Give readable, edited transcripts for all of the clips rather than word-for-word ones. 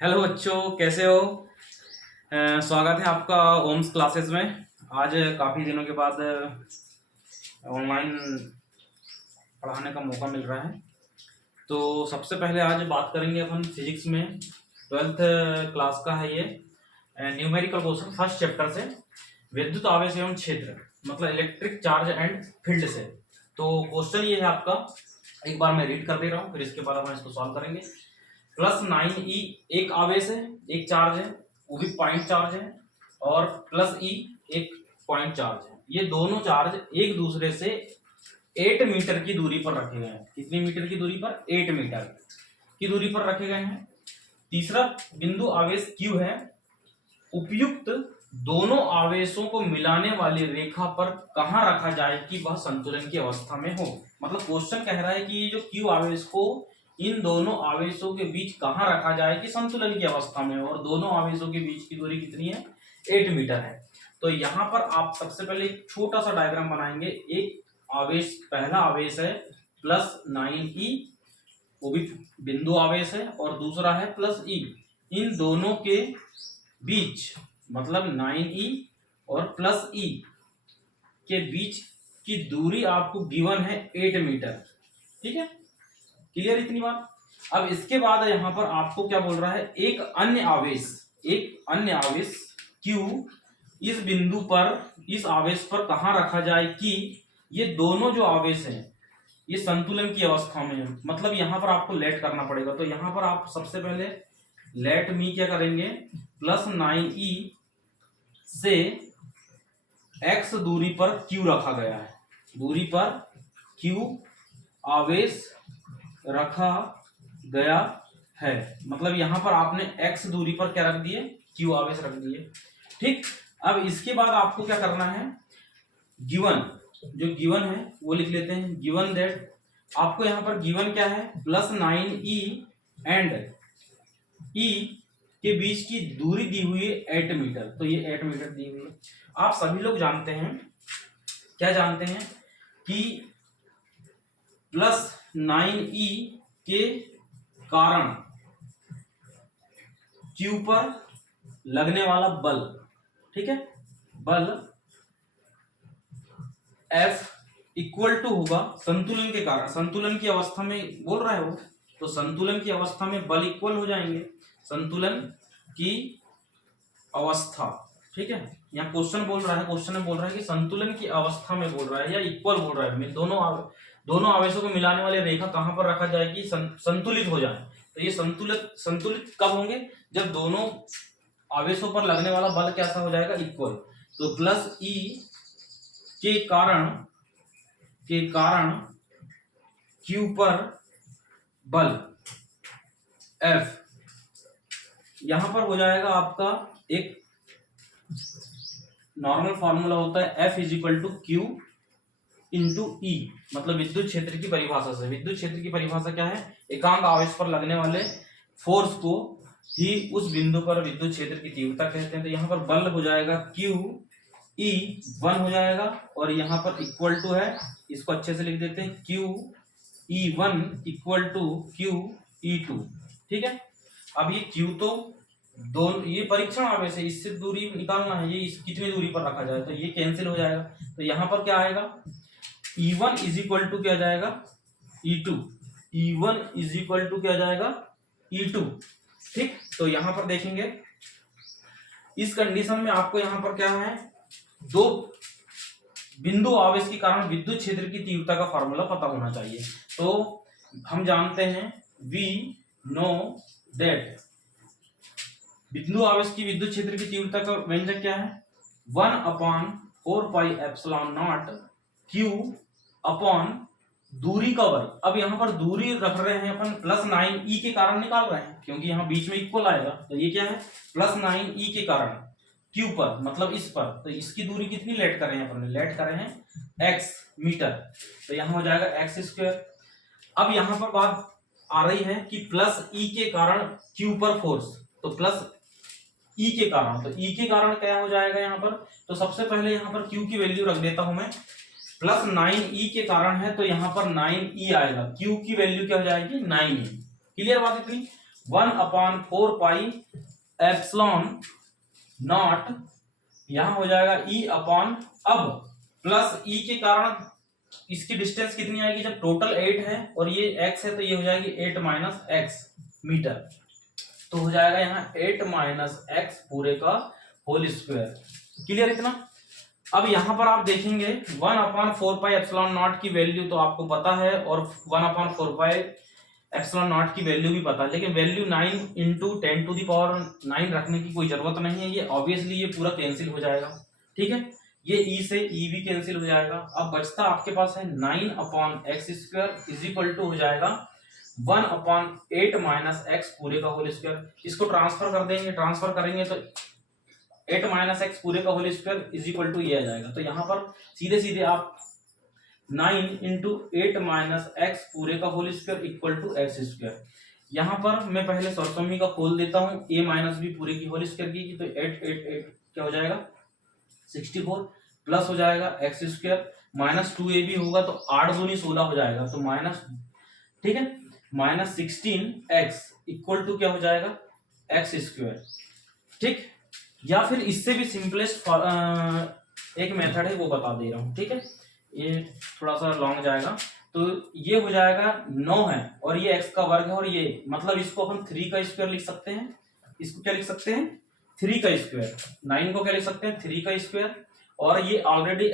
Hello बच्चों, कैसे हो? स्वागत है आपका ओम्स क्लासेस में। आज काफ़ी दिनों के बाद ऑनलाइन पढ़ाने का मौका मिल रहा है। तो सबसे पहले आज बात करेंगे अपन फिजिक्स में 12th क्लास का है ये न्यूमेरिकल क्वेश्चन फर्स्ट चैप्टर से, विद्युत आवेश एवं क्षेत्र, मतलब इलेक्ट्रिक चार्ज एंड फील्ड से। तो क्वेश्चन ये है आपका, एक बार मैं रीड कर दे रहा हूँ, फिर इसके बाद हम इसको सॉल्व करेंगे। +9e एक आवेश है, एक चार्ज है, वो भी पॉइंट चार्ज है, और +e एक पॉइंट चार्ज है। ये दोनों चार्ज एक दूसरे से 8 मीटर की दूरी पर रखे गए हैं। कितनी मीटर की दूरी पर? 8 मीटर की दूरी पर रखे गए हैं। तीसरा बिंदु आवेश Q है। उपयुक्त दोनों आवेशों को मिलाने वाली रेखा पर कहां रखा जाए कि वह संतुलन की अवस्था में हो। मतलब क्वेश्चन कह रहा है कि ये जो Q आवेश को इन दोनों आवेशों के बीच कहां रखा जाए कि संतुलन की अवस्था में हो, और दोनों आवेशों के बीच की दूरी कितनी है? 8 मीटर है। तो यहां पर आप सबसे पहले एक छोटा सा डायग्राम बनाएंगे। एक आवेश, पहला आवेश है +9e, वो भी बिंदु आवेश है, और दूसरा है +e। इन दोनों के बीच, मतलब 9e और +e के बीच की दूरी आपको गिवन है 8 मीटर। ठीक है, क्लियर इतनी बात? अब इसके बाद यहां पर आपको क्या बोल रहा है, एक अन्य आवेश Q इस बिंदु पर, इस आवेश पर कहां रखा जाए कि ये दोनों जो आवेश हैं ये संतुलन की अवस्था में है। मतलब यहां पर आपको लेट करना पड़ेगा। तो यहां पर आप सबसे पहले लेट मी क्या करेंगे, +9e से x दूरी पर Q रखा गया है। दूरी पर Q आवेश रखा गया है, मतलब यहां पर आपने x दूरी पर क्या रख दिए? Q आवेश रख दिए। ठीक, अब इसके बाद आपको क्या करना है, गिवन, जो गिवन है वो लिख लेते हैं। गिवन दैट, आपको यहां पर गिवन क्या है, +9e एंड e के बीच की दूरी दी हुई है 8 मीटर। तो ये 8 मीटर दी हुई है। आप सभी लोग जानते हैं, क्या जानते हैं कि +9e के कारण Q पर लगने वाला बल, ठीक है, बल F इक्वल टू होगा संतुलन के कारण, संतुलन की अवस्था में बोल रहा है वो, तो संतुलन की अवस्था में बल इक्वल हो जाएंगे संतुलन की अवस्था। ठीक है, यहाँ क्वेश्चन में बोल रहा है कि संतुलन की अवस्था में बोल रहा है या इक्वल बोल रहा है, दोनों आवेशों को मिलाने वाले रेखा कहां पर रखा जाए कि संतुलित हो जाए। तो ये संतुलित कब होंगे? जब दोनों आवेशों पर लगने वाला बल कैसा हो जाएगा? इक्वल। तो +e के कारण Q पर बल F यहां पर हो जाएगा आपका, एक नॉर्मल फॉर्मूला होता है F = Q × E, मतलब विद्युत क्षेत्र की परिभाषा से। विद्युत क्षेत्र की परिभाषा क्या है? एकांक आवेश पर लगने वाले फोर्स को ही उस बिंदु पर विद्युत क्षेत्र की तीव्रता कहते हैं। तो यहाँ पर बल हो जाएगा QE1 हो जाएगा, और यहाँ पर इक्वल टू है, इसको अच्छे से लिख देते हैं, QE1 = QE2। ठीक है, अब ये Q तो दोनों, ये परीक्षण आवेश है, इससे दूरी निकालना है, ये कितनी दूरी पर रखा जाए, तो ये कैंसिल हो जाएगा। तो यहाँ पर क्या आएगा, E1 = क्या जाएगा? E2। E1 = क्या जाएगा? E2। ठीक, तो यहां पर देखेंगे, इस कंडीशन में आपको यहां पर क्या है, दो बिंदु आवेश के कारण विद्युत क्षेत्र की तीव्रता का फॉर्मूला पता होना चाहिए। तो हम जानते हैं, वी नो दैट, बिंदु आवेश की विद्युत क्षेत्र की तीव्रता का व्यंजक क्या है? 1/4πε0 Q अपॉन दूरी का वर्ग। अब यहाँ पर दूरी रख रहे हैं अपन, +9e के कारण निकाल रहे हैं, क्योंकि यहाँ बीच में इक्वल आएगा। तो ये क्या है, +9e के कारण Q पर, मतलब इस पर, तो इसकी दूरी कितनी लेट कर रहे हैं अपन? लेट कर रहे हैं x मीटर। तो यहाँ हो जाएगा x²। अब यहाँ पर बात आ रही है कि +e के कारण Q पर फोर्स, तो +e के कारण, तो e के कारण क्या हो जाएगा यहाँ पर? तो सबसे पहले यहाँ पर Q की वैल्यू रख देता हूं मैं, +9e के कारण है, तो यहाँ पर 9e आएगा, Q की वैल्यू क्या हो जाएगी? 9e। क्लियर बात इतनी? 1/4π∈0, यहां हो जाएगा E अपॉन, अब प्लस E के कारण इसकी डिस्टेंस कितनी आएगी, जब टोटल 8 है और ये x है तो ये हो जाएगी 8 माइनस एक्स मीटर, तो हो जाएगा यहाँ 8 माइनस एक्स पूरे का होल स्क्वायर। क्लियर इतना। अब यहां पर आप देखेंगे 1/4π∈0 की वैल्यू तो आपको पता है और 1/4π∈0 की वैल्यू भी पता है, लेकिन वैल्यू 9 इंटू 10⁹ रखने की कोई जरूरत नहीं है, ये ऑब्वियसली ये पूरा कैंसिल हो जाएगा। ठीक है, ये ई से ई भी कैंसिल हो जाएगा। अब बचता आपके पास है 9/x² इज इक्वल टू हो जाएगा 1/8 माइनस एक्स पूरे का होल स्क्वायर। इसको ट्रांसफर कर देंगे, ट्रांसफर करेंगे तो 8 माइनस एक्स पूरे का whole square is equal to ये आ जाएगा। तो यहाँ पर सीधे सीधे आप 9 इंटू 8 माइनस एक्स पूरे का whole square equal to x²। यहाँ पर मैं पहले सरसमी का खोल देता हूँ, a माइनस बी पूरे की होल स्क्वायर की, तो 8 क्या हो जाएगा 64 प्लस हो जाएगा x² माइनस 2ab होगा तो 8 दूनी 16 हो जाएगा, तो माइनस, ठीक है, माइनस 16x इक्वल टू क्या हो जाएगा x²। ठीक, या फिर इससे भी सिंपलेस्ट एक मेथड है वो बता दे रहा हूं। ठीक है, ये थोड़ा सा लॉन्ग जाएगा, तो ये हो जाएगा 9 है और ये x का वर्ग है और ये मतलब इसको हम 3 का स्क्वायर लिख सकते हैं। इसको क्या लिख सकते हैं 3 का स्क्वायर। 9 को क्या लिख सकते हैं 3 का स्क्वायर, और ये ऑलरेडी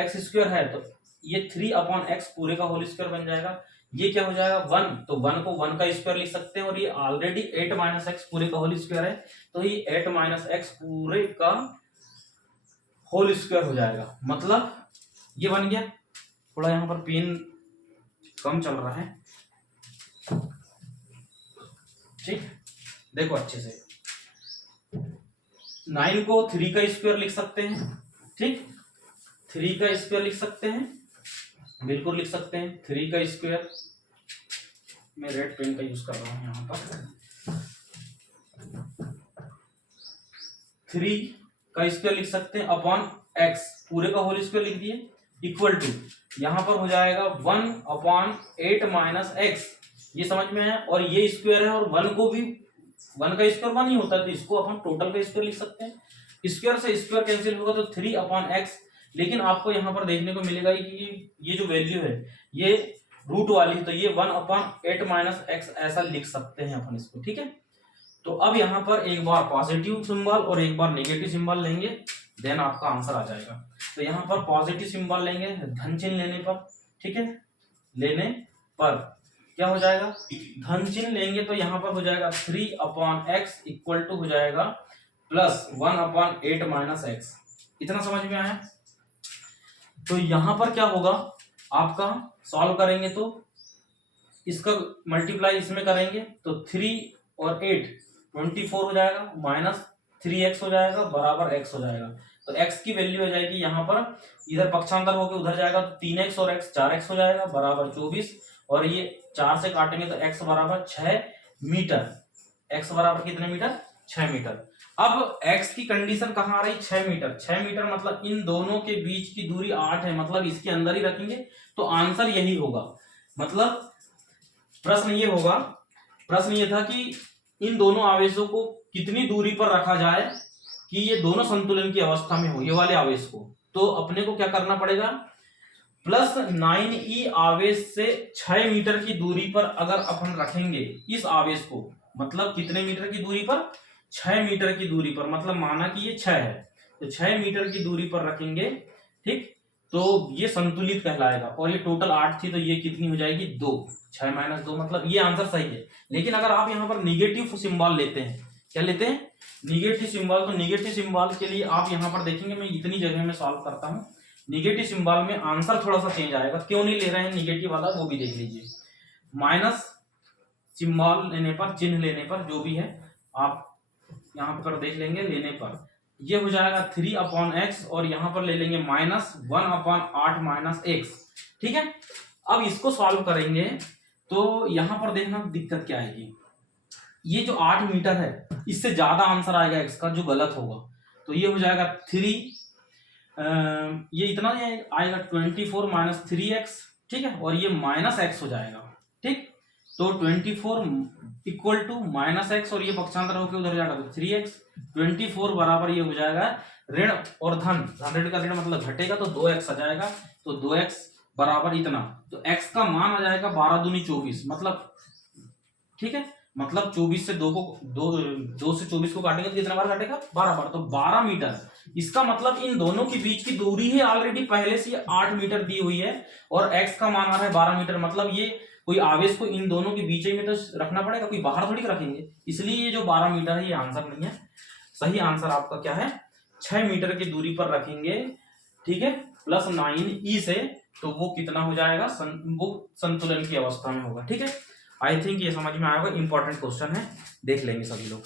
x² है तो ये 3/x पूरे का होल स्क्वायर बन जाएगा। ये क्या हो जाएगा 1, तो 1 को 1 का स्क्वायर लिख सकते हैं और ये ऑलरेडी 8 माइनस एक्स पूरे का होल स्क्वायर है, तो ये 8 माइनस एक्स पूरे का होल स्क्वायर हो जाएगा। मतलब ये बन गया। थोड़ा यहाँ पर पेन कम चल रहा है, ठीक, देखो अच्छे से। 9 को 3 का स्क्वायर लिख सकते हैं, ठीक, 3 का स्क्वायर लिख सकते हैं, बिल्कुल लिख सकते हैं 3 का स्क्वायर। मैं रेड पेन का यूज कर रहा हूं यहां पर। 3 का स्क्वायर लिख सकते हैं अपॉन x पूरे का होल स्क्वायर लिख दिए इक्वल टू यहां पर हो जाएगा 1/8 माइनस एक्स। ये समझ में है, और ये स्क्वायर है और 1 को भी 1 का स्क्वायर 1 ही होता है, तो इसको अपन टोटल का स्क्वायर लिख सकते हैं। स्क्वायर से स्क्वायर कैंसिल होगा तो 3/x, लेकिन आपको यहाँ पर देखने को मिलेगा कि ये जो वैल्यू है ये रूट वाली है, तो ये 1/8 माइनस एक्स ऐसा लिख सकते हैं अपन इसको। ठीक है, तो अब यहाँ पर एक बार पॉजिटिव सिंबल और एक बार नेगेटिव सिंबल लेंगे, देन आपका आंसर आ जाएगा। तो यहाँ पर पॉजिटिव सिंबल लेंगे धन चिन्ह लेने पर, ठीक है, लेने पर क्या हो जाएगा धन चिन्ह लेंगे तो यहाँ पर हो जाएगा 3/x इक्वल टू हो जाएगा प्लस 1/8 माइनस एक्स। इतना समझ में आया। तो यहां पर क्या होगा आपका सॉल्व करेंगे तो इसका मल्टीप्लाई इसमें करेंगे तो 3 और 8 24 हो जाएगा, माइनस 3x हो जाएगा बराबर x हो जाएगा। तो x की वैल्यू हो जाएगी यहाँ पर, इधर पक्षांतर होकर उधर जाएगा तो 3x और x 4x हो जाएगा बराबर 24, और ये 4 से काटेंगे तो x बराबर 6 मीटर। x बराबर कितने मीटर 6 मीटर। अब x की कंडीशन कहाँ आ रही 6 मीटर। 6 मीटर मतलब इन दोनों के बीच की दूरी 8 है, मतलब इसके अंदर ही रखेंगे तो आंसर यही होगा। मतलब प्रश्न ये होगा, प्रश्न ये था कि इन दोनों आवेशों को कितनी दूरी पर रखा जाए कि ये दोनों संतुलन की अवस्था में हो, ये वाले आवेश को। तो अपने को क्या करना पड़ेगा, प्लस 9e आवेश से 6 मीटर की दूरी पर अगर अपन रखेंगे इस आवेश को, मतलब कितने मीटर की दूरी पर 6 मीटर की दूरी पर, मतलब माना कि ये 6 है तो 6 मीटर की दूरी पर रखेंगे, ठीक, तो ये संतुलित कहलाएगा। और ये टोटल 8 थी तो ये कितनी हो जाएगी 2, 6 माइनस 2, मतलब ये आंसर सही है। लेकिन अगर आप यहाँ पर निगेटिव सिंबल लेते हैं, क्या लेते हैं निगेटिव सिंबल, तो निगेटिव सिंबल के लिए आप यहाँ पर देखेंगे मैं इतनी जगह में सॉल्व करता हूँ, निगेटिव सिंबल में आंसर थोड़ा सा चेंज आएगा। क्यों नहीं ले रहे हैं निगेटिव वाला वो भी देख लीजिए। माइनस सिंबल लेने पर, चिन्ह लेने पर, जो भी है आप यहाँ पर देख लेंगे, लेने पर ये हो जाएगा 3/x और यहाँ पर ले लेंगे माइनस 1/8 माइनस एक्स। ठीक है, अब इसको सॉल्व करेंगे तो यहाँ पर देखना दिक्कत क्या आएगी, ये जो 8 मीटर है इससे ज्यादा आंसर आएगा x का जो गलत होगा, तो ये हो जाएगा 3, ये इतना आएगा 24 माइनस 3x, ठीक है, और ये माइनस x हो जाएगा। ठीक, तो 24 इक्वल टू -x और ये पक्षांतर होकर उधर जाएगा तो 3x। 24 बराबर ये हो जाएगा ऋण और धन, 100 का ऋण मतलब घटेगा तो 2x आ जाएगा, तो 2x बराबर इतना, तो x का मान आ जाएगा 12 दूनी 24, मतलब ठीक है, मतलब 24 से 2 से 24 को काटेंगे तो कितना बार काटेगा, 12 बार, तो 12 मीटर। इसका मतलब इन दोनों के बीच की दूरी है ऑलरेडी पहले से 8 मीटर दी हुई है, और x का मान आ रहा है 12 मीटर, मतलब ये कोई आवेश को इन दोनों के बीच में तो रखना पड़ेगा, कोई बाहर थोड़ी रखेंगे, इसलिए ये जो 12 मीटर है ये आंसर नहीं है। सही आंसर आपका क्या है, 6 मीटर की दूरी पर रखेंगे, ठीक है, प्लस 9e से, तो वो कितना हो जाएगा, वो संतुलन की अवस्था में होगा। ठीक है, आई थिंक ये समझ में आएगा, इंपॉर्टेंट क्वेश्चन है, देख लेंगे सभी लोग।